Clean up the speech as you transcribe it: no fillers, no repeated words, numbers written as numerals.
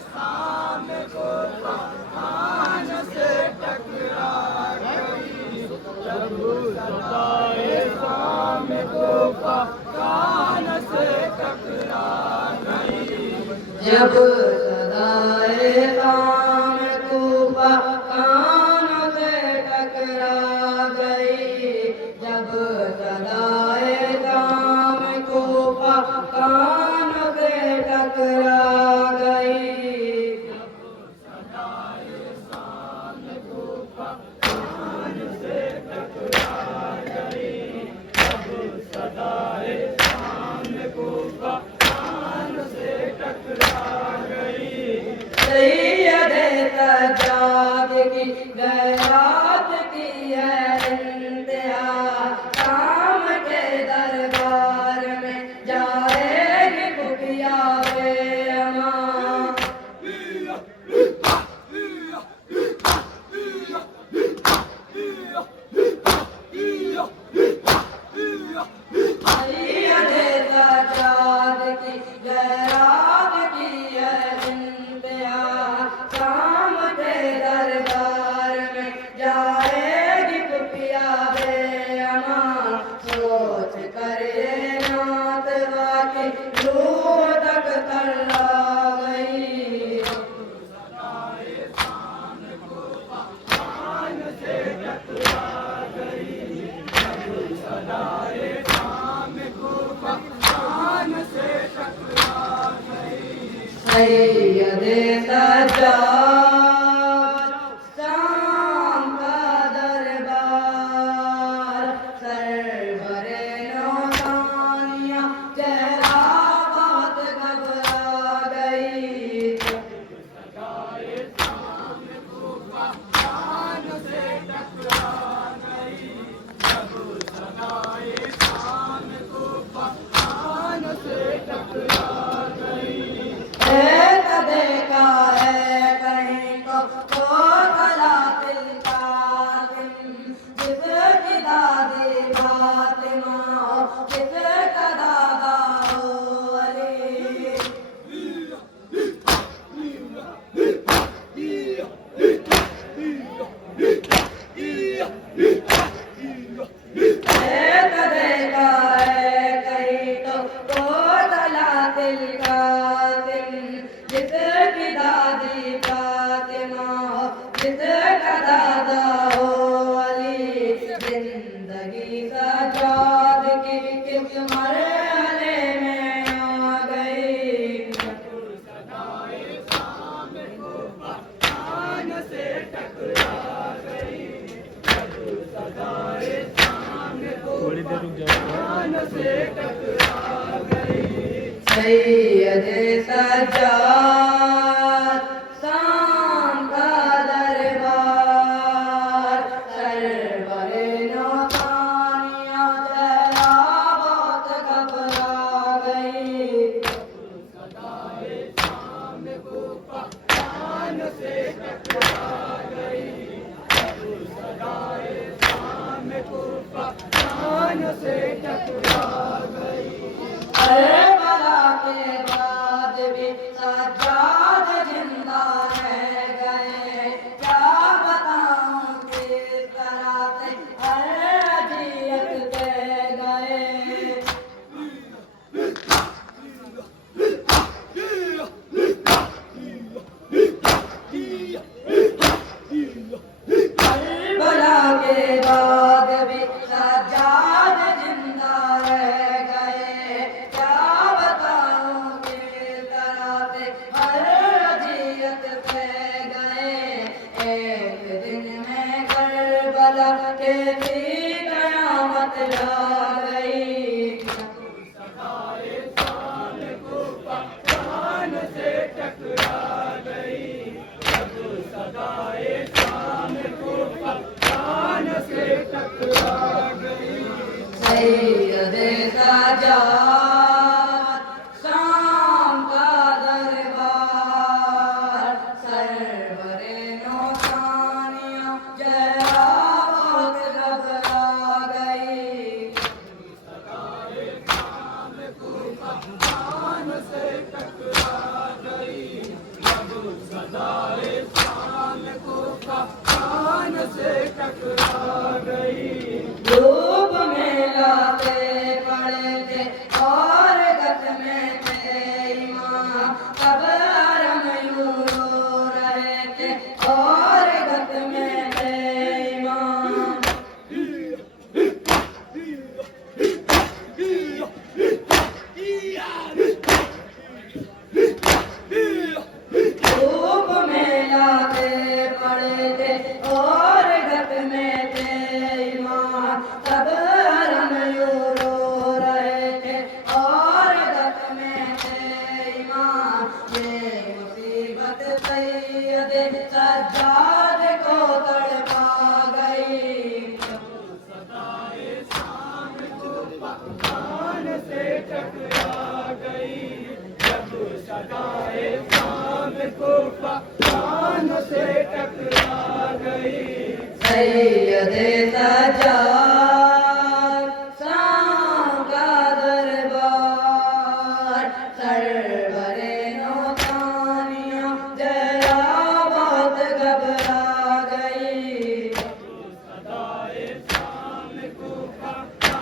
सामने को कान से टकरा गई। जब सदाए सामने को कान से टकरा गई। जब सदाए काम कूफा कान से टकरा गई। जब सदाए काम कूफा कान से टकरा गई। सदाए सामने को कान से टकरा गई। जब सदाए सामने को कान से टकरा गई। सैयदे सज्जाद की गैरात की है इंतहा। काम के दरबार में जाएगी खुफिया बेअमा। सैयदे सज्जाद की गैरात की है इंतहा। काम के दरबार में जाएगी खुफिया बेअमा। सोच कर ये नात वाक़ई रूह तक तल्ला गई। सदाए सामने को कान से टकरा गई। जब सदाए सामने को कान से टकरा गई। सैयदे सज्जाद शाम का दरबार। सरवरे नौतानिया चेहरा बहुत घबरा गई। सदाए सामने को कान से टकरा गई। जब सदाए सामने को कान से टकरा गई। देखा है कहीं तो खला दिल कातिम। जिसकी दादी फातिमा हो, जिसका दादा हो अली। देखा है कहीं तो खला दिल कातिम। जिसकी दादी फातिमा हो, जिसका दादा हो अली। जिंदगी सज्जाद की किस मरहले में आ गई। सदाए सामने को कान से टकरा गई। जब सदाए सामने को कान से टकरा गई। सैयदे सज्जाद शाम का दरबार। सरवरे नौतानिया चेहरा बहुत घबरा गई। सदाए सामने को कान से टकरा गई। जब सदाए सामने को कान से टकरा गई। करबला के बाद भी सज्जाद जिंदा रह गए। क्या बताऊं किस तरह से अजियत दे गए। करबला के बाद भी सज्जाद जिंदा रह गए। क्या बताऊं किस तरह से सैयद सज्जाद को तड़पा गई। सदाए शाम कूफा शान से टकरा गई। जब सदाए शाम कूफा शान से टकरा गई। सैयद सज्जाद